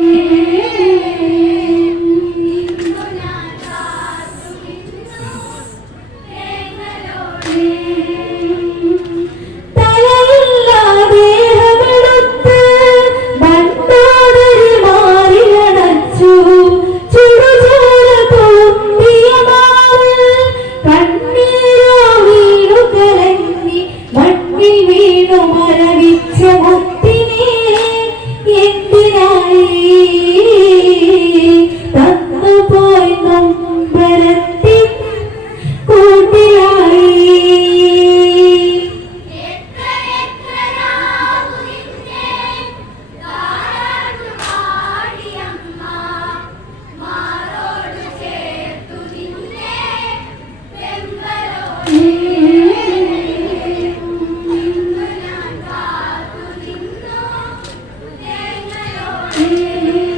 Thank you. You.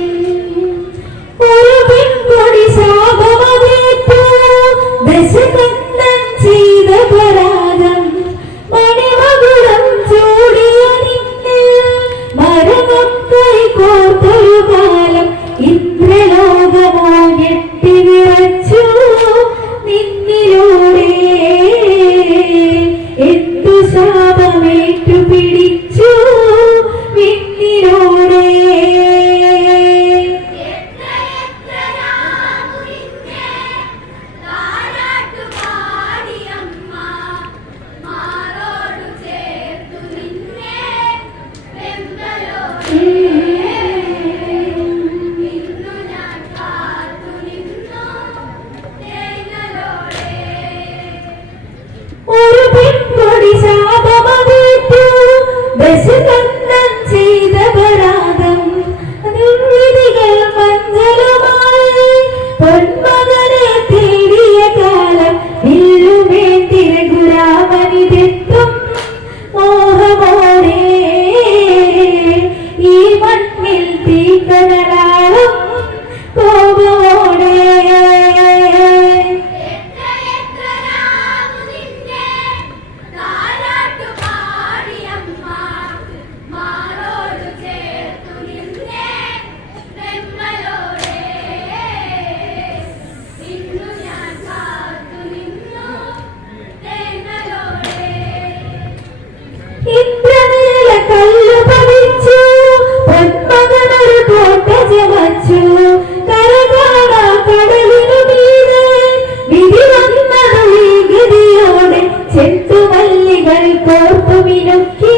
Eu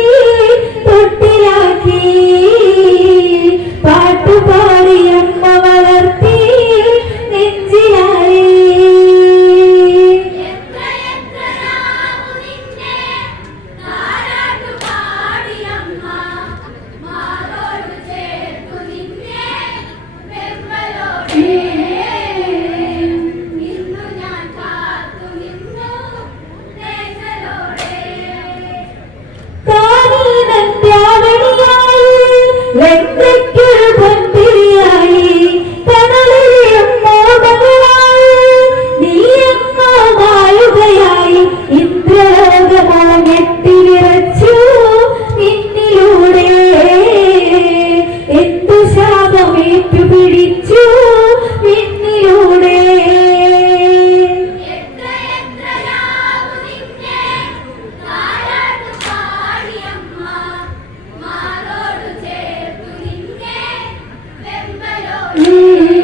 Mm-hmm.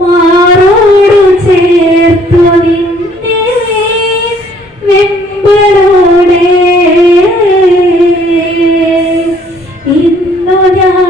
മാറോട് ചേർത്തു നിന്നെ വെമ്പലോടെ. ഇന്നു ഞാൻ